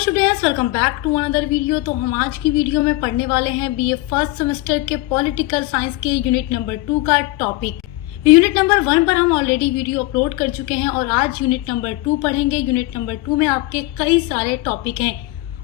Students, welcome back to another video. तो हम आज की वीडियो में पढ़ने वाले हैं बीए फर्स्ट सेमेस्टर के पॉलिटिकल साइंस के यूनिट नंबर 2 का टॉपिक। यूनिट नंबर 1 पर हम ऑलरेडी वीडियो अपलोड कर चुके हैं और आज यूनिट नंबर 2 पढ़ेंगे। यूनिट नंबर 2 में आपके कई सारे टॉपिक हैं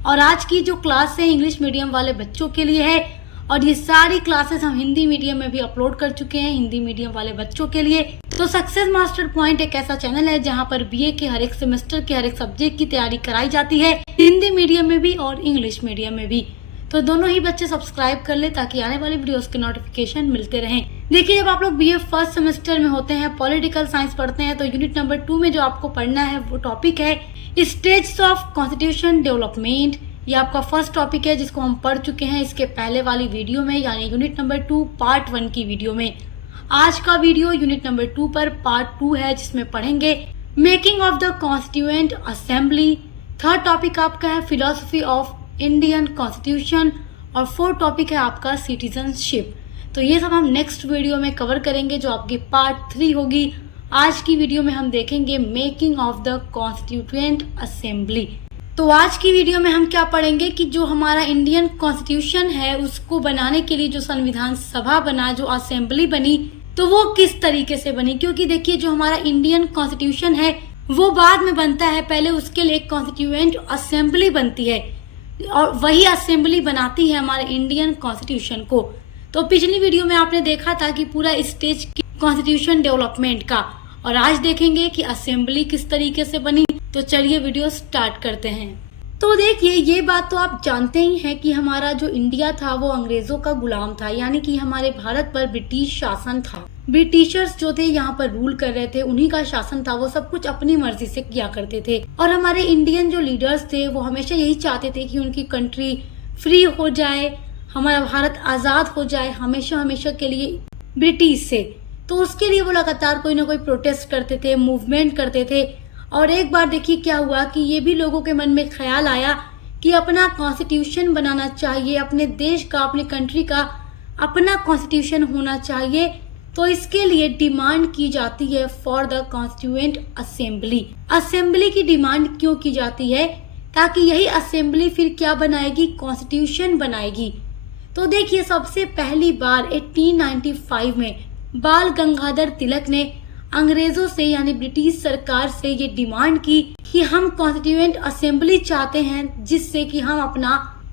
और आज की जो क्लास है इंग्लिश मीडियम वाले बच्चों के लिए है और ये सारी क्लासेस हम हिंदी मीडियम में भी अपलोड कर चुके हैं हिंदी मीडियम वाले बच्चों के लिए। तो सक्सेस मास्टर पॉइंट एक ऐसा चैनल है जहां पर बीए के हर एक सेमेस्टर के हर एक सब्जेक्ट की तैयारी कराई जाती है, हिंदी मीडियम में भी और इंग्लिश मीडियम में भी। तो दोनों ही बच्चे सब्सक्राइब कर ले ताकि आने वाली वीडियोस के नोटिफिकेशन मिलते रहें। देखिए, जब आप लोग बीए फर्स्ट सेमेस्टर में होते हैं, पॉलिटिकल साइंस पढ़ते हैं, तो यूनिट नंबर 2 में जो आपको पढ़ना है वो टॉपिक है स्टेजेस ऑफ कॉन्स्टिट्यूशन डेवलपमेंट। ये आपका फर्स्ट टॉपिक है जिसको हम पढ़ चुके हैं इसके पहले वाली वीडियो में, यानी यूनिट नंबर 2 पार्ट 1 की वीडियो में। आज का वीडियो यूनिट नंबर 2 पर पार्ट 2 है जिसमें पढ़ेंगे making of the constituent assembly. Third topic आपका है फिलोसफी ऑफ इंडियन कॉन्स्टिट्यूशन और फोर्थ टॉपिक है आपका सिटीजनशिप। तो ये सब हम नेक्स्ट वीडियो में कवर करेंगे जो आपकी पार्ट 3 होगी। आज की वीडियो में हम देखेंगे making of the constituent assembly. तो आज की वीडियो में हम क्या पढ़ेंगे कि जो हमारा इंडियन कॉन्स्टिट्यूशन है उसको बनाने के लिए जो संविधान सभा बना, जो असेंबली बनी, तो वो किस तरीके से बनी। क्योंकि देखिए, जो हमारा इंडियन कॉन्स्टिट्यूशन है वो बाद में बनता है, पहले उसके लिए कॉन्स्टिट्यूएंट असेंबली बनती है और वही असेंबली बनाती है हमारे इंडियन कॉन्स्टिट्यूशन को। तो पिछली वीडियो में आपने देखा था कि पूरा स्टेज कॉन्स्टिट्यूशन डेवलपमेंट का, और आज देखेंगे कि असेंबली किस तरीके से बनी। तो चलिए वीडियो स्टार्ट करते हैं। तो देखिए, ये बात तो आप जानते ही हैं कि हमारा जो इंडिया था वो अंग्रेजों का गुलाम था, यानी कि हमारे भारत पर ब्रिटिश शासन था। ब्रिटिशर्स जो थे यहाँ पर रूल कर रहे थे, उन्हीं का शासन था, वो सब कुछ अपनी मर्जी से किया करते थे। और हमारे इंडियन जो लीडर्स थे वो हमेशा यही चाहते थे कि उनकी कंट्री फ्री हो जाए, हमारा भारत आजाद हो जाए हमेशा हमेशा के लिए ब्रिटिश से। तो उसके लिए वो लगातार कोई ना कोई प्रोटेस्ट करते थे, मूवमेंट करते थे। और एक बार देखिए क्या हुआ कि ये भी लोगों के मन में ख्याल आया कि अपना कॉन्स्टिट्यूशन बनाना चाहिए, अपने देश का, अपने कंट्री का अपना कॉन्स्टिट्यूशन होना चाहिए। तो इसके लिए डिमांड की जाती है for the constituent assembly. Assembly की डिमांड क्यों की जाती है? ताकि यही असेंबली फिर क्या बनाएगी, कॉन्स्टिट्यूशन बनाएगी। तो देखिए, सबसे पहली बार 1895 में बाल गंगाधर तिलक ने अंग्रेजों से यानी ब्रिटिश सरकार से ये डिमांड की कि हम कॉन्स्टिट्यूएंट असेंबली चाहते हैं जिससे कि हम अपना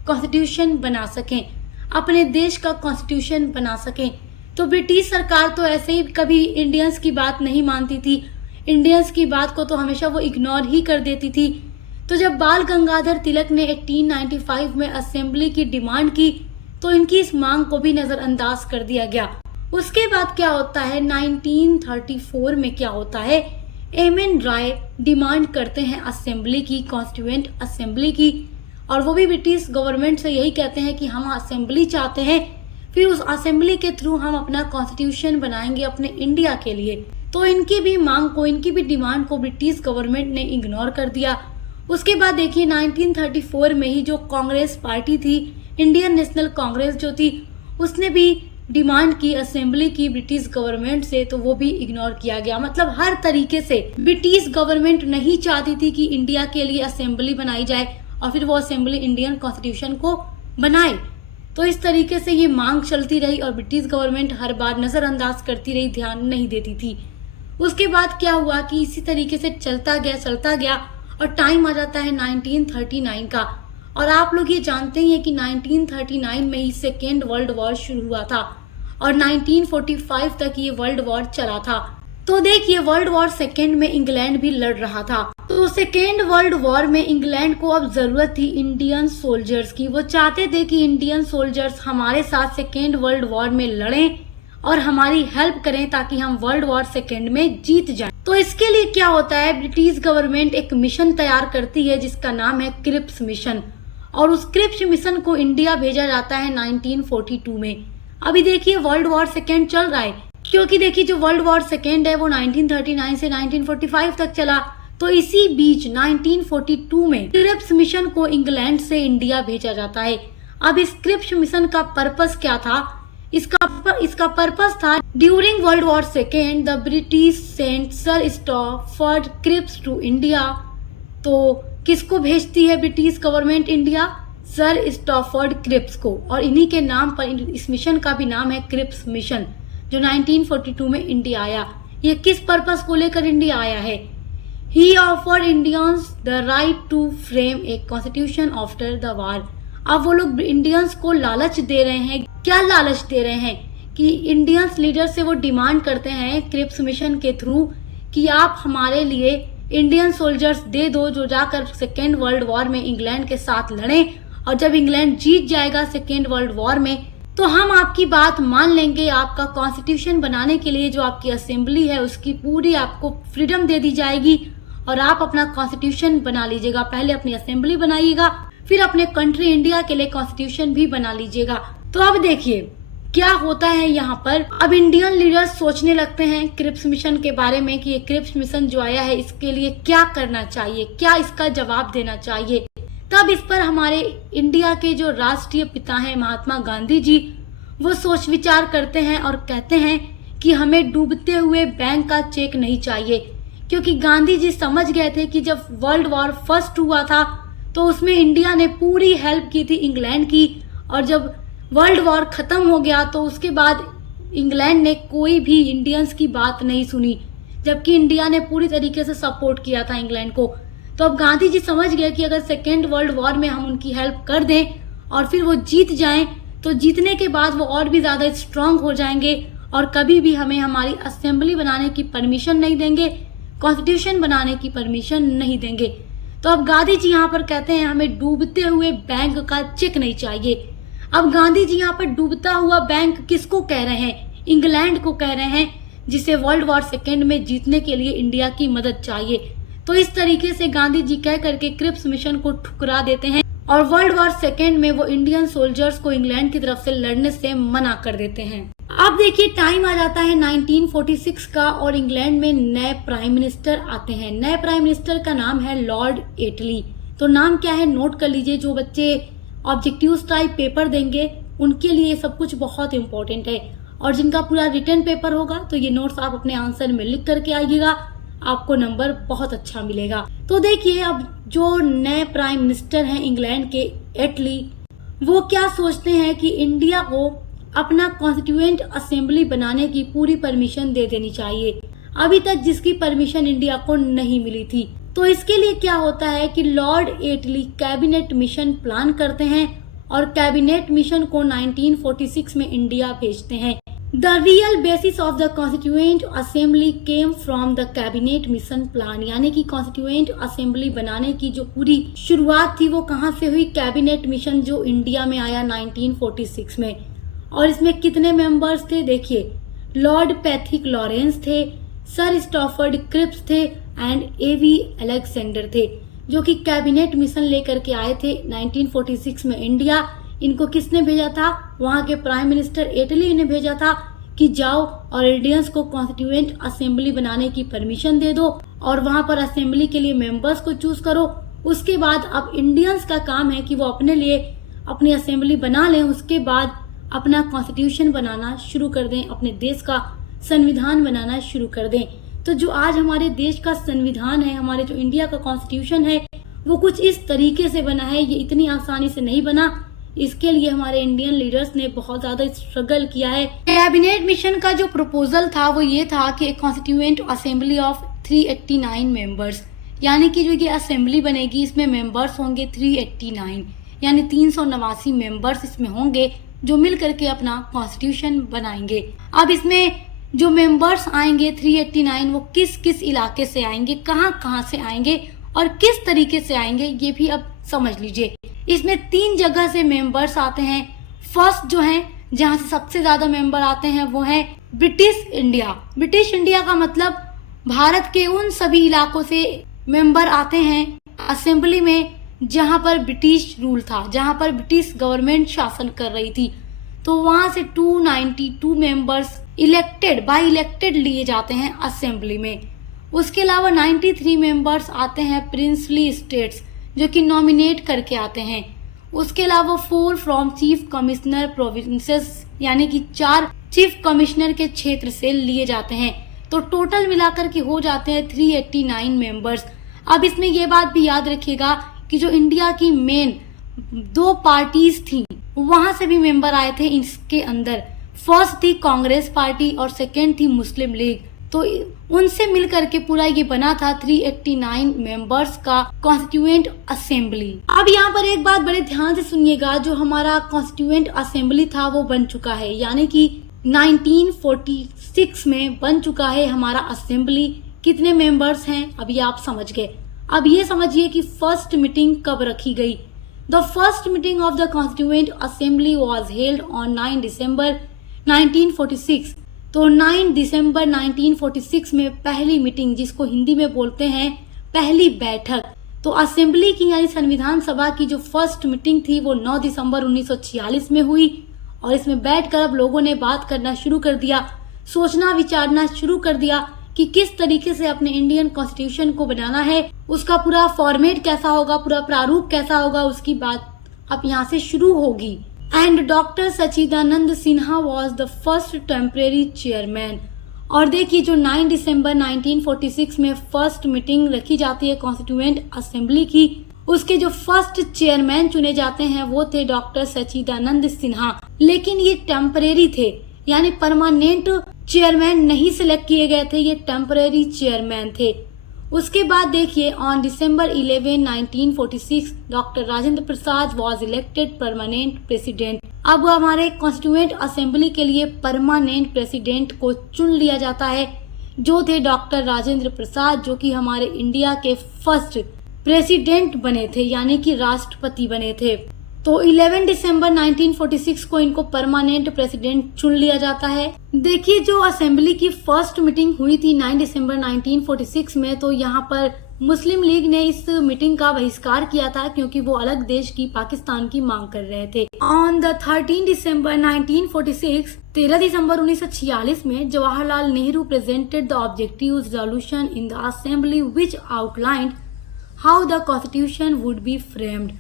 कॉन्स्टिट्यूशन बना सकें, अपने देश का कॉन्स्टिट्यूशन बना सकें। तो ब्रिटिश सरकार तो ऐसे ही कभी इंडियंस की बात नहीं मानती थी, इंडियंस की बात को तो हमेशा वो इग्नोर ही कर देती थी। तो जब बाल गंगाधर तिलक ने 1895 में असेंबली की डिमांड की तो इनकी इस मांग को भी नजरअंदाज कर दिया गया। उसके बाद क्या होता है, 1934 में क्या होता है, एम.एन. राय डिमांड करते हैं असेंबली की, कॉन्स्टिट्यूएंट असेंबली की, और वो भी ब्रिटिश गवर्नमेंट से यही कहते हैं कि हम असेंबली चाहते हैं, फिर उस असेंबली के थ्रू हम अपना कॉन्स्टिट्यूशन बनाएंगे अपने इंडिया के लिए। तो इनकी भी मांग को, इनकी भी डिमांड को ब्रिटिश गवर्नमेंट ने इग्नोर कर दिया। उसके बाद देखिए 1934 में ही जो कांग्रेस पार्टी थी, इंडियन नेशनल कांग्रेस जो थी, उसने भी डिमांड की असेंबली की ब्रिटिश गवर्नमेंट से, तो वो भी इग्नोर किया गया। मतलब हर तरीके से ब्रिटिश गवर्नमेंट नहीं चाहती थी कि इंडिया के लिए असेंबली बनाई जाए और फिर वो असेंबली इंडियन कॉन्स्टिट्यूशन को बनाए। तो इस तरीके से ये मांग चलती रही और ब्रिटिश गवर्नमेंट हर बार नजरअंदाज करती रही, ध्यान नहीं देती थी। उसके बाद क्या हुआ कि इसी तरीके से चलता गया और टाइम आ जाता है 1939 का। और आप लोग ये जानते ही हैं कि 1939 में ही सेकेंड वर्ल्ड वॉर शुरू हुआ था और 1945 तक ये वर्ल्ड वॉर चला था। तो देखिए, वर्ल्ड वॉर सेकेंड में इंग्लैंड भी लड़ रहा था। तो सेकेंड वर्ल्ड वॉर में इंग्लैंड को अब जरूरत थी इंडियन सोल्जर्स की। वो चाहते थे कि इंडियन सोल्जर्स हमारे साथ सेकेंड वर्ल्ड वॉर में लड़ें और हमारी हेल्प करें ताकि हम वर्ल्ड वॉर सेकेंड में जीत जाएं। तो इसके लिए क्या होता है, ब्रिटिश गवर्नमेंट एक मिशन तैयार करती है जिसका नाम है क्रिप्स मिशन, और उस क्रिप्स मिशन को इंडिया भेजा जाता है 1942 में। अभी देखिए, वर्ल्ड वॉर सेकेंड चल रहा है, क्योंकि देखिए जो वर्ल्ड वॉर सेकेंड है वो 1939 से 1945 तक चला। तो इसी बीच 1942 में क्रिप्स मिशन को इंग्लैंड से इंडिया भेजा जाता है। अब इस क्रिप्स मिशन का पर्पस क्या था? इसका पर्पस था, during world war second the British sent Sir Stafford Cripps to India. तो किसको भेजती है British government India? Sir Stafford Cripps को। और इन्हीं के नाम पर इस मिशन का भी नाम है क्रिप्स मिशन, जो 1942 में इंडिया आया। ये किस पर्पस को लेकर इंडिया आया है? He offered Indians the right to frame a constitution after the war. अब वो लोग इंडियंस को लालच दे रहे हैं। क्या लालच दे रहे हैं? कि इंडियंस लीडर से वो डिमांड करते हैं क्रिप्स मिशन के थ्रू कि आप हमारे लिए इंडियन सोल्जर्स दे दो, जो जाकर सेकेंड वर्ल्ड वॉर में इंग्लैंड के साथ लड़ें, और जब इंग्लैंड जीत जाएगा सेकेंड वर्ल्ड वॉर में, तो हम आपकी बात मान लेंगे। आपका कॉन्स्टिट्यूशन बनाने के लिए जो आपकी असेंबली है उसकी पूरी आपको फ्रीडम दे दी जाएगी और आप अपना कॉन्स्टिट्यूशन बना लीजिएगा। पहले अपनी असेंबली बनाइएगा, फिर अपने कंट्री इंडिया के लिए कॉन्स्टिट्यूशन भी बना लीजिएगा। तो अब देखिए क्या होता है यहाँ पर। अब इंडियन लीडर्स सोचने लगते हैं क्रिप्स मिशन के बारे में कि ये क्रिप्स मिशन जो आया है इसके लिए क्या करना चाहिए, क्या इसका जवाब देना चाहिए। तब इस पर हमारे इंडिया के जो राष्ट्रीय पिता हैं महात्मा गांधी जी, वो सोच विचार करते हैं और कहते हैं कि हमें डूबते हुए बैंक का चेक नहीं चाहिए। क्योंकि गांधी जी समझ गए थे कि जब वर्ल्ड वॉर फर्स्ट हुआ था तो उसमें इंडिया ने पूरी हेल्प की थी इंग्लैंड की, और जब वर्ल्ड वॉर खत्म हो गया तो उसके बाद इंग्लैंड ने कोई भी इंडियंस की बात नहीं सुनी, जबकि इंडिया ने पूरी तरीके से सपोर्ट किया था इंग्लैंड को। तो अब गांधी जी समझ गए कि अगर सेकेंड वर्ल्ड वॉर में हम उनकी हेल्प कर दें और फिर वो जीत जाएं, तो जीतने के बाद वो और भी ज्यादा स्ट्रांग हो जाएंगे और कभी भी हमें हमारी असेंबली बनाने की परमिशन नहीं देंगे, कॉन्स्टिट्यूशन बनाने की परमिशन नहीं देंगे। तो अब गांधी जी यहाँ पर कहते हैं हमें डूबते हुए बैंक का चेक नहीं चाहिए। अब गांधी जी यहाँ पर डूबता हुआ बैंक किसको कह रहे हैं? इंग्लैंड को कह रहे हैं, जिसे वर्ल्ड वॉर सेकेंड में जीतने के लिए इंडिया की मदद चाहिए। तो इस तरीके से गांधी जी कह करके क्रिप्स मिशन को ठुकरा देते हैं और वर्ल्ड वॉर सेकेंड में वो इंडियन सोल्जर्स को इंग्लैंड की तरफ से लड़ने से मना कर देते हैं। अब देखिए टाइम आ जाता है 1946 का और इंग्लैंड में नए प्राइम मिनिस्टर आते हैं। नए प्राइम मिनिस्टर का नाम है लॉर्ड एटली। तो नाम क्या है नोट कर लीजिए। जो बच्चे ऑब्जेक्टिव टाइप पेपर देंगे उनके लिए ये सब कुछ बहुत इंपॉर्टेंट है, और जिनका पूरा रिटर्न पेपर होगा तो ये नोट्स आप अपने आंसर में लिख करके आइएगा, आपको नंबर बहुत अच्छा मिलेगा। तो देखिए अब जो नए प्राइम मिनिस्टर हैं इंग्लैंड के एटली, वो क्या सोचते हैं कि इंडिया को अपना कॉन्स्टिट्यूएंट असेंबली बनाने की पूरी परमिशन दे देनी चाहिए, अभी तक जिसकी परमिशन इंडिया को नहीं मिली थी। तो इसके लिए क्या होता है कि लॉर्ड एटली कैबिनेट मिशन प्लान करते हैं और कैबिनेट मिशन को 1946 में इंडिया भेजते हैं। The real basis of the constituent assembly came from the cabinet mission plan, यानी कि कॉन्स्टिट्यूएंट असेंबली बनाने की जो पूरी शुरुआत थी वो कहाँ से हुई? कैबिनेट मिशन जो इंडिया में आया 1946 में। और इसमें कितने मेंबर्स थे? देखिए लॉर्ड पैथिक लॉरेंस थे, सर स्टॉफर्ड क्रिप्स थे एंड एवी अलेक्जेंडर थे, जो कि कैबिनेट मिशन लेकर के आए थे 1946 में इंडिया। इनको किसने भेजा था? वहाँ के प्राइम मिनिस्टर एटली ने भेजा था कि जाओ और इंडियंस को कॉन्स्टिट्यूएंट असेंबली बनाने की परमिशन दे दो और वहाँ पर असेंबली के लिए मेंबर्स को चूज करो। उसके बाद अब इंडियंस का काम है कि वो अपने लिए अपनी असेंबली बना लें, उसके बाद अपना कॉन्स्टिट्यूशन बनाना शुरू कर दें, अपने देश का संविधान बनाना शुरू कर दें। तो जो आज हमारे देश का संविधान है, हमारे जो इंडिया का कॉन्स्टिट्यूशन है, वो कुछ इस तरीके से बना है। ये इतनी आसानी से नहीं बना, इसके लिए हमारे इंडियन लीडर्स ने बहुत ज्यादा स्ट्रगल किया है। कैबिनेट मिशन का जो प्रपोजल था वो ये था कि एक कॉन्स्टिट्यूएंट असेंबली ऑफ 389 मेंबर्स, यानी कि जो ये असेंबली बनेगी इसमें मेंबर्स होंगे 389, यानी 389 मेंबर्स इसमें होंगे जो मिल करके अपना कॉन्स्टिट्यूशन बनाएंगे। अब इसमें जो मेंबर्स आएंगे 389 वो किस किस इलाके से आएंगे, कहाँ कहाँ से आएंगे और किस तरीके से आएंगे, ये भी अब समझ लीजिए। इसमें 3 जगह से मेंबर्स आते हैं। फर्स्ट जो है जहाँ से सबसे ज्यादा मेंबर आते हैं वो है ब्रिटिश इंडिया। ब्रिटिश इंडिया का मतलब भारत के उन सभी इलाकों से मेंबर आते हैं असेंबली में जहाँ पर ब्रिटिश रूल था, जहाँ पर ब्रिटिश गवर्नमेंट शासन कर रही थी। तो वहाँ से 292 मेंबर्स इलेक्टेड बाय इलेक्टेड लिए जाते हैं असेंबली में। उसके अलावा 93 मेंबर्स आते हैं प्रिंसली स्टेट्स, जो कि नॉमिनेट करके आते हैं। उसके अलावा 4 फ्रॉम चीफ कमिश्नर प्रोविंसेस, यानी कि 4 चीफ कमिश्नर के क्षेत्र से लिए जाते हैं। तो टोटल मिलाकर के हो जाते हैं 389 मेंबर्स। अब इसमें ये बात भी याद रखिएगा कि जो इंडिया की मेन 2 पार्टीज थी वहां से भी मेंबर आए थे इसके अंदर। फर्स्ट थी कांग्रेस पार्टी और सेकेंड थी मुस्लिम लीग। तो उनसे मिलकर के पूरा ये बना था 389 मेंबर्स का कॉन्स्टिट्यूएंट असेंबली। अब यहाँ पर एक बात बड़े ध्यान से सुनिएगा, जो हमारा कॉन्स्टिट्यूएंट असेंबली था वो बन चुका है, यानी कि 1946 में बन चुका है हमारा असेंबली। कितने मेंबर्स हैं अभी आप समझ गए। अब ये समझिए कि फर्स्ट मीटिंग कब रखी गई। The first meeting of the constituent assembly was held on 9 दिसंबर 1946। तो 9 दिसंबर 1946 में पहली मीटिंग, जिसको हिंदी में बोलते हैं पहली बैठक, तो असेंबली की यानी संविधान सभा की जो फर्स्ट मीटिंग थी वो 9 दिसंबर 1946 में हुई। और इसमें बैठकर अब लोगों ने बात करना शुरू कर दिया, सोचना विचारना शुरू कर दिया कि किस तरीके से अपने इंडियन कॉन्स्टिट्यूशन को बनाना है, उसका पूरा फॉर्मेट कैसा होगा, पूरा प्रारूप कैसा होगा, उसकी बात अब यहाँ से शुरू होगी। And doctor Sachchidanand Sinha was the first temporary chairman. और देखिए जो 9 दिसंबर 1946 में फर्स्ट मीटिंग रखी जाती है कॉन्स्टिट्यूएंट असेंबली की, उसके जो फर्स्ट चेयरमैन चुने जाते हैं वो थे डॉक्टर सच्चिदानंद सिन्हा। लेकिन ये टेम्परेरी थे, यानी परमानेंट चेयरमैन नहीं सिलेक्ट किए गए थे, ये टेम्परेरी चेयरमैन थे। उसके बाद देखिए on December 11, 1946 doctor Rajendra Prasad was elected permanent president. अब हमारे कॉन्स्टिट्यूएंट असेंबली के लिए परमानेंट प्रेसिडेंट को चुन लिया जाता है, जो थे डॉक्टर राजेंद्र प्रसाद, जो कि हमारे इंडिया के फर्स्ट प्रेसिडेंट बने थे, यानी कि राष्ट्रपति बने थे। तो 11 दिसंबर 1946 को इनको परमानेंट प्रेसिडेंट चुन लिया जाता है। देखिए जो असेंबली की फर्स्ट मीटिंग हुई थी 9 दिसंबर 1946 में, तो यहाँ पर मुस्लिम लीग ने इस मीटिंग का बहिष्कार किया था, क्योंकि वो अलग देश की पाकिस्तान की मांग कर रहे थे। ऑन द 13 दिसंबर 1946 13 दिसंबर 1946 में Jawaharlal Nehru presented the objective resolution in the assembly which outlined how the constitution would be framed.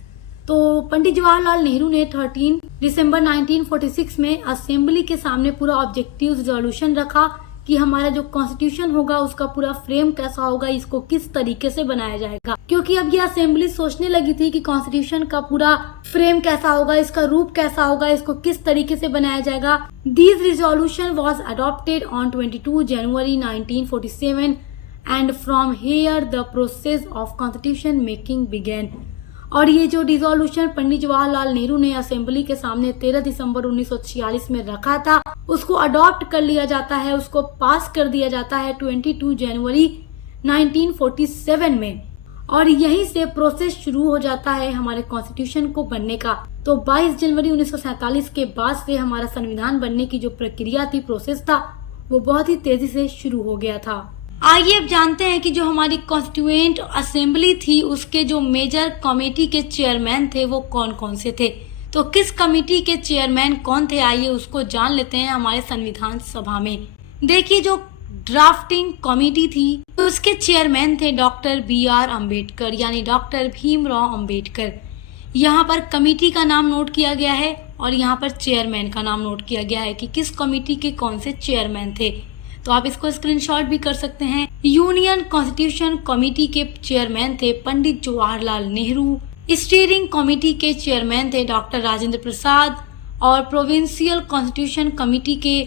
तो पंडित जवाहरलाल नेहरू ने 13 दिसंबर 1946 में असेंबली के सामने पूरा ऑब्जेक्टिव रेजोल्यूशन रखा कि हमारा जो कॉन्स्टिट्यूशन होगा उसका पूरा फ्रेम कैसा होगा, इसको किस तरीके से बनाया जाएगा। क्योंकि अब ये असेंबली सोचने लगी थी कि कॉन्स्टिट्यूशन का पूरा फ्रेम कैसा होगा, इसका रूप कैसा होगा, इसको किस तरीके से बनाया जाएगा। This resolution was adopted on 22 January 1947 and from here the process of constitution making began. और ये जो रिजोल्यूशन पंडित जवाहरलाल नेहरू ने असेंबली के सामने 13 दिसंबर 1946 में रखा था, उसको अडॉप्ट कर लिया जाता है, उसको पास कर दिया जाता है 22 जनवरी 1947 में। और यहीं से प्रोसेस शुरू हो जाता है हमारे कॉन्स्टिट्यूशन को बनने का। तो 22 जनवरी 1947 के बाद से हमारा संविधान बनने की जो प्रक्रिया थी, प्रोसेस था, वो बहुत ही तेजी से शुरू हो गया था। आइए अब जानते हैं कि जो हमारी कॉन्स्टिट्यूएंट असेंबली थी उसके जो मेजर कमेटी के चेयरमैन थे वो कौन कौन से थे। तो किस कमेटी के चेयरमैन कौन थे, आइए उसको जान लेते हैं हमारे संविधान सभा में। देखिए जो ड्राफ्टिंग कमेटी थी तो उसके चेयरमैन थे डॉक्टर BR अम्बेडकर, यानी डॉक्टर भीमराव अम्बेडकर। यहाँ पर कमेटी का नाम नोट किया गया है और यहाँ पर चेयरमैन का नाम नोट किया गया है कि किस कमेटी के कौन से चेयरमैन थे। तो आप इसको स्क्रीनशॉट भी कर सकते हैं। यूनियन कॉन्स्टिट्यूशन कमेटी के चेयरमैन थे पंडित जवाहरलाल नेहरू। स्टीयरिंग कमेटी के चेयरमैन थे डॉक्टर राजेंद्र प्रसाद और प्रोविंशियल कॉन्स्टिट्यूशन कमेटी के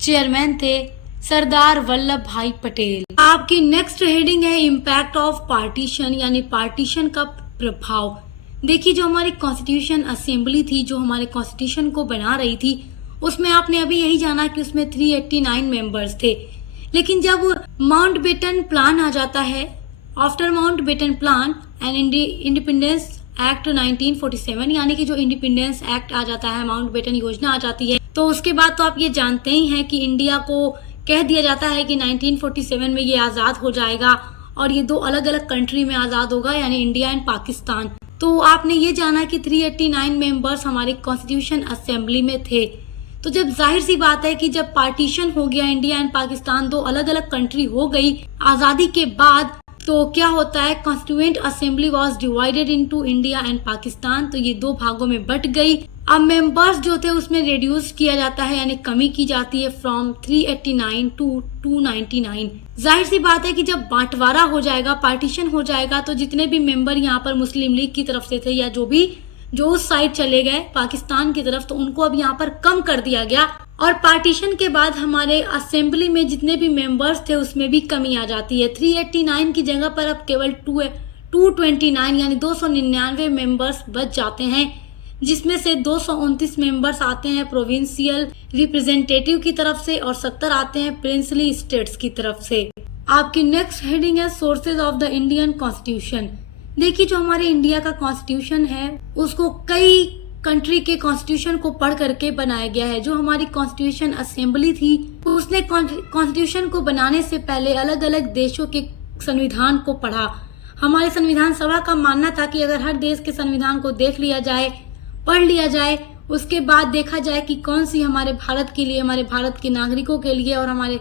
चेयरमैन थे सरदार वल्लभ भाई पटेल। आपकी नेक्स्ट हेडिंग है इम्पैक्ट ऑफ पार्टीशन, यानी पार्टीशन का प्रभाव। देखिए जो हमारी कॉन्स्टिट्यूशन असेंबली थी, जो हमारे कॉन्स्टिट्यूशन को बना रही थी, उसमें आपने अभी यही जाना कि उसमें 389 मेंबर्स थे। लेकिन जब माउंटबेटन प्लान आ जाता है, after Mountbatten plan and independence act 1947, यानी कि जो इंडिपेंडेंस एक्ट आ जाता है, माउंटबेटन योजना आ जाती है, तो उसके बाद तो आप ये जानते ही हैं कि इंडिया को कह दिया जाता है कि 1947 में ये आज़ाद हो जाएगा और ये 2 अलग अलग कंट्री में आज़ाद होगा, यानी इंडिया एंड पाकिस्तान। तो आपने ये जाना कि 389 मेंबर्स हमारे कॉन्स्टिट्यूशन असेंबली में थे। तो जब जाहिर सी बात है कि जब पार्टीशन हो गया, इंडिया एंड पाकिस्तान 2 अलग अलग कंट्री हो गई आज़ादी के बाद, तो क्या होता है, constituent assembly was divided into India and Pakistan, तो ये दो भागों में बट गई। अब मेंबर्स जो थे उसमें रिड्यूस किया जाता है, यानी कमी की जाती है फ्रॉम 389 टू 299। जाहिर सी बात है कि जब बांटवारा हो जाएगा, पार्टीशन हो जाएगा, तो जितने भी मेंबर यहाँ पर मुस्लिम लीग की तरफ से थे या जो उस साइड चले गए पाकिस्तान की तरफ, तो उनको अब यहाँ पर कम कर दिया गया। और पार्टीशन के बाद हमारे असेंबली में जितने भी मेंबर्स थे उसमें भी कमी आ जाती है। 389 की जगह पर अब केवल 229 यानी 299 मेंबर्स बच जाते हैं, जिसमें से 229 मेंबर्स आते हैं प्रोविंशियल रिप्रेजेंटेटिव की तरफ से और 70 आते हैं प्रिंसली स्टेट्स की तरफ से। आपकी नेक्स्ट हेडिंग है sources of the Indian constitution. देखिए, जो हमारे इंडिया का कॉन्स्टिट्यूशन है उसको कई कंट्री के कॉन्स्टिट्यूशन को पढ़ करके बनाया गया है। जो हमारी कॉन्स्टिट्यूशन असेंबली थी उसने कॉन्स्टिट्यूशन को बनाने से पहले अलग अलग देशों के संविधान को पढ़ा। हमारे संविधान सभा का मानना था कि अगर हर देश के संविधान को देख लिया जाए, पढ़ लिया जाए, उसके बाद देखा जाए कि कौन सी हमारे भारत के लिए, हमारे भारत के नागरिकों के लिए और हमारे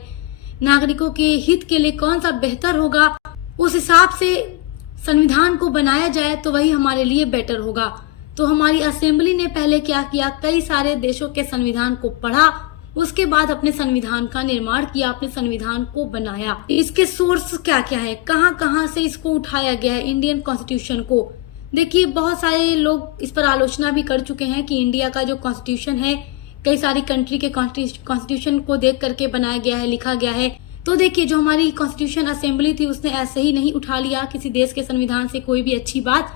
नागरिकों के हित के लिए कौन सा बेहतर होगा, उस हिसाब से संविधान को बनाया जाए तो वही हमारे लिए बेटर होगा। तो हमारी असेंबली ने पहले क्या किया, कई सारे देशों के संविधान को पढ़ा, उसके बाद अपने संविधान का निर्माण किया, अपने संविधान को बनाया। इसके सोर्स क्या क्या है, कहाँ कहाँ से इसको उठाया गया है इंडियन कॉन्स्टिट्यूशन को। देखिए, बहुत सारे लोग इस पर आलोचना भी कर चुके हैं कि इंडिया का जो कॉन्स्टिट्यूशन है कई सारी कंट्री के कॉन्स्टिट्यूशन को देख करके बनाया गया है, लिखा गया है। तो देखिए, जो हमारी कॉन्स्टिट्यूशन असेंबली थी उसने ऐसे ही नहीं उठा लिया किसी देश के संविधान से कोई भी अच्छी बात।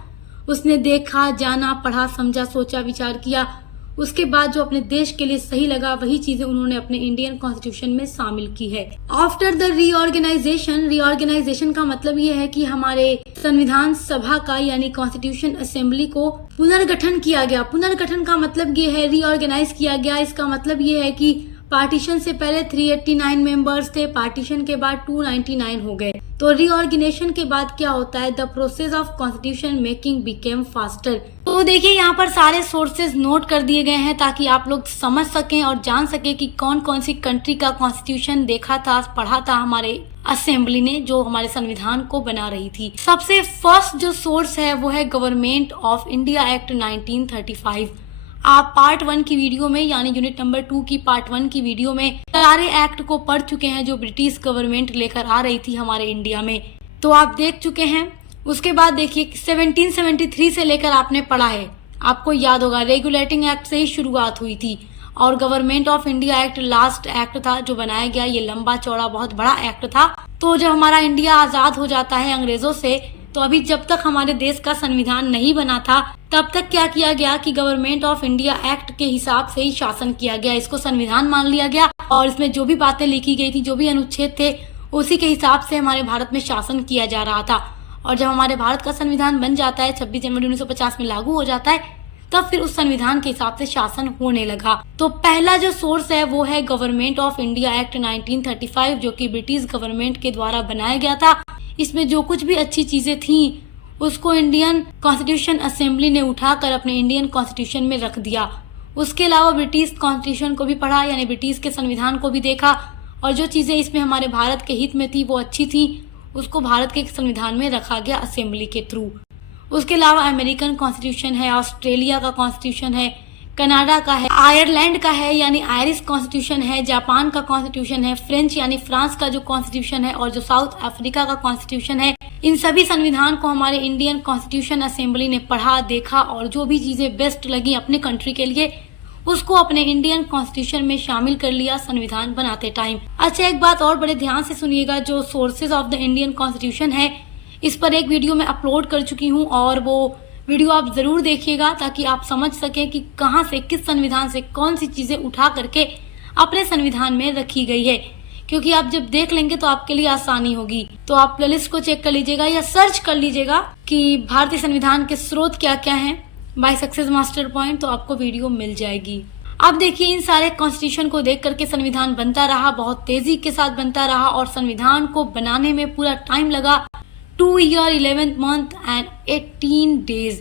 उसने देखा, जाना, पढ़ा, समझा, सोचा, विचार किया, उसके बाद जो अपने देश के लिए सही लगा वही चीजें उन्होंने अपने इंडियन कॉन्स्टिट्यूशन में शामिल की है। आफ्टर द रीऑर्गेनाइजेशन का मतलब ये है कि हमारे संविधान सभा का यानी कॉन्स्टिट्यूशन असेंबली को पुनर्गठन किया गया। पुनर्गठन का मतलब ये है, रीऑर्गेनाइज किया गया, इसका मतलब ये है कि पार्टीशन से पहले 389 मेंबर्स थे, पार्टीशन के बाद 299 हो गए। तो रीऑर्गेनाइजेशन के बाद क्या होता है, the process of constitution making became faster. तो देखिए, यहाँ पर सारे सोर्सेज नोट कर दिए गए हैं ताकि आप लोग समझ सकें और जान सके कि कौन कौन सी कंट्री का कॉन्स्टिट्यूशन देखा था, पढ़ा था हमारे असेंबली ने जो हमारे संविधान को बना रही थी। सबसे फर्स्ट जो सोर्स है वो है गवर्नमेंट ऑफ इंडिया एक्ट 1935। आप पार्ट 1 की वीडियो में यानी यूनिट नंबर 2 की पार्ट 1 की वीडियो में सारे एक्ट को पढ़ चुके हैं जो ब्रिटिश गवर्नमेंट लेकर आ रही थी हमारे इंडिया में, तो आप देख चुके हैं। उसके बाद देखिए 1773 से लेकर आपने पढ़ा है, आपको याद होगा रेगुलेटिंग एक्ट से ही शुरुआत हुई थी और government of India act last act था जो बनाया गया। ये लंबा चौड़ा बहुत बड़ा एक्ट था। तो जब हमारा इंडिया आजाद हो जाता है अंग्रेजों से, तो अभी जब तक हमारे देश का संविधान नहीं बना था तब तक क्या किया गया कि गवर्नमेंट ऑफ इंडिया एक्ट के हिसाब से ही शासन किया गया, इसको संविधान मान लिया गया और इसमें जो भी बातें लिखी गई थी, जो भी अनुच्छेद थे, उसी के हिसाब से हमारे भारत में शासन किया जा रहा था। और जब हमारे भारत का संविधान बन जाता है, 26 जनवरी 1950 में लागू हो जाता है, तब फिर उस संविधान के हिसाब से शासन होने लगा। तो पहला जो सोर्स है वो है गवर्नमेंट ऑफ इंडिया एक्ट 1935 जो कि ब्रिटिश गवर्नमेंट के द्वारा बनाया गया था। इसमें जो कुछ भी अच्छी चीजें थी उसको इंडियन कॉन्स्टिट्यूशन असेंबली ने उठाकर अपने इंडियन कॉन्स्टिट्यूशन में रख दिया। उसके अलावा ब्रिटिश कॉन्स्टिट्यूशन को भी पढ़ा, यानी ब्रिटिश के संविधान को भी देखा और जो चीजें इसमें हमारे भारत के हित में थी वो अच्छी थी, उसको भारत के संविधान में रखा गया असेंबली के थ्रू। उसके अलावा अमेरिकन कॉन्स्टिट्यूशन है, ऑस्ट्रेलिया का कॉन्स्टिट्यूशन है, कनाडा का है, आयरलैंड का है यानी आयरिश कॉन्स्टिट्यूशन है, जापान का कॉन्स्टिट्यूशन है, फ्रेंच यानी फ्रांस का जो कॉन्स्टिट्यूशन है और जो साउथ अफ्रीका का कॉन्स्टिट्यूशन है। इन सभी संविधान को हमारे इंडियन कॉन्स्टिट्यूशन असेंबली ने पढ़ा, देखा और जो भी चीजें बेस्ट लगी अपने कंट्री के लिए उसको अपने इंडियन कॉन्स्टिट्यूशन में शामिल कर लिया संविधान बनाते टाइम। अच्छा, एक बात और बड़े ध्यान से सुनिएगा, जो sources of the Indian constitution है इस पर एक वीडियो मैं अपलोड कर चुकी हूँ और वो वीडियो आप जरूर देखिएगा ताकि आप समझ सकें कि कहाँ से, किस संविधान से कौन सी चीजें उठा करके अपने संविधान में रखी गई है, क्योंकि आप जब देख लेंगे तो आपके लिए आसानी होगी। तो आप प्लेलिस्ट को चेक कर लीजिएगा या सर्च कर लीजिएगा कि भारतीय संविधान के स्रोत क्या क्या हैं बाय सक्सेस मास्टर पॉइंट, तो आपको वीडियो मिल जाएगी। अब देखिए, इन सारे कॉन्स्टिट्यूशन को देख करके संविधान बनता रहा, बहुत तेजी के साथ बनता रहा और संविधान को बनाने में पूरा टाइम लगा 2 year 11 month and 18 days,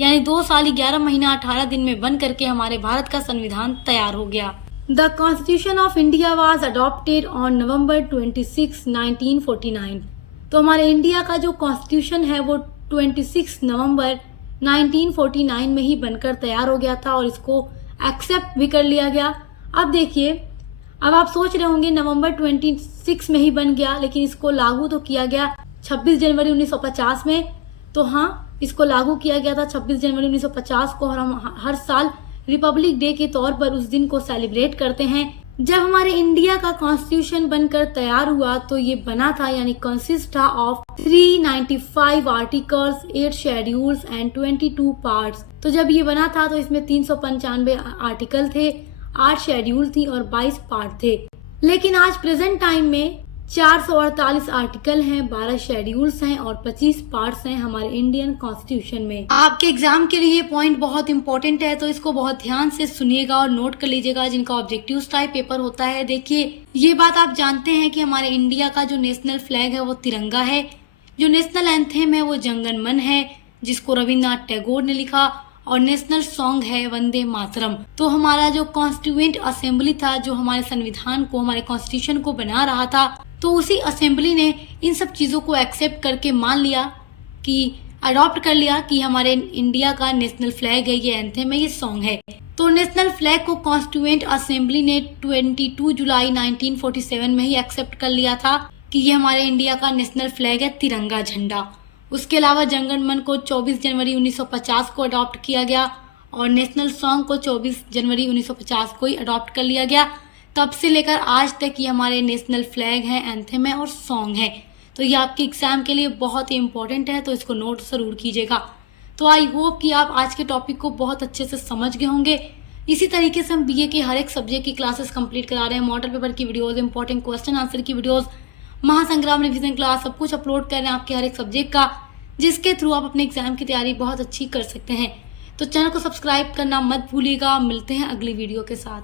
यानी 2 साल 11 महीना 18 दिन में बन करके हमारे भारत का संविधान तैयार हो गया। The constitution of India was adopted on November 26, 1949। तो हमारे इंडिया का जो कॉन्स्टिट्यूशन है वो 26 नवंबर 1949 में ही बनकर तैयार हो गया था और इसको एक्सेप्ट भी कर लिया गया। अब देखिए, अब आप सोच रहे होंगे नवंबर 26 में ही बन गया, लेकिन इसको लागू तो किया गया 26 जनवरी 1950 में। तो हाँ, इसको लागू किया गया था 26 जनवरी 1950 को और हम हर साल रिपब्लिक डे के तौर पर उस दिन को सेलिब्रेट करते हैं। जब हमारे इंडिया का कॉन्स्टिट्यूशन बनकर तैयार हुआ तो ये बना था, यानी कंसिस्ट था of 395 articles, 8 schedules and 22 parts. तो जब ये बना था तो इसमें 395 आर्टिकल थे, 8 शेड्यूल थी और 22 पार्ट थे। लेकिन आज प्रेजेंट टाइम में 448 आर्टिकल हैं, 12 शेड्यूल्स हैं और 25 पार्ट्स हैं हमारे इंडियन कॉन्स्टिट्यूशन में। आपके एग्जाम के लिए ये पॉइंट बहुत इंपॉर्टेंट है, तो इसको बहुत ध्यान से सुनिएगा और नोट कर लीजिएगा, जिनका ऑब्जेक्टिव टाइप पेपर होता है। देखिए, ये बात आप जानते हैं कि हमारे इंडिया का जो नेशनल फ्लैग है वो तिरंगा है, जो नेशनल एंथम है वो जंगन मन है, जिसको रविन्द्रनाथ टैगोर ने लिखा, और नेशनल सॉन्ग है वंदे मातरम। तो हमारा जो कॉन्स्टिट्यूएंट असेंबली था, जो हमारे संविधान को, हमारे कॉन्स्टिट्यूशन को बना रहा था, तो उसी असेंबली ने इन सब चीज़ों को एक्सेप्ट करके मान लिया कि अडॉप्ट कर लिया कि हमारे इंडिया का नेशनल फ्लैग है, ये एंथम है, ये सॉन्ग है। तो नेशनल फ्लैग को कॉन्स्टिट्यूएंट असेंबली ने 22 जुलाई 1947 में ही एक्सेप्ट कर लिया था कि ये हमारे इंडिया का नेशनल फ्लैग है, तिरंगा झंडा। उसके अलावा जंगन मन को 24 जनवरी 1950 को अडॉप्ट किया गया और नेशनल सॉन्ग को 24 जनवरी 1950 को ही अडॉप्ट कर लिया गया। तब से लेकर आज तक ये हमारे नेशनल फ्लैग है, एंथम है और सॉन्ग है। तो ये आपके एग्जाम के लिए बहुत ही इंपॉर्टेंट है, तो इसको नोट जरूर कीजिएगा। तो आई होप कि आप आज के टॉपिक को बहुत अच्छे से समझ गए होंगे। इसी तरीके से हम बीए के हर एक सब्जेक्ट की क्लासेस कंप्लीट करा रहे हैं। मॉडल पेपर की वीडियोस, इंपॉर्टेंट क्वेश्चन आंसर की वीडियोस, महासंग्राम रिवीजन क्लास, सब कुछ अपलोड कर रहे हैं आपके हर एक सब्जेक्ट का, जिसके थ्रू आप अपने एग्जाम की तैयारी बहुत अच्छी कर सकते हैं। तो चैनल को सब्सक्राइब करना मत भूलिएगा। मिलते हैं अगली वीडियो के साथ।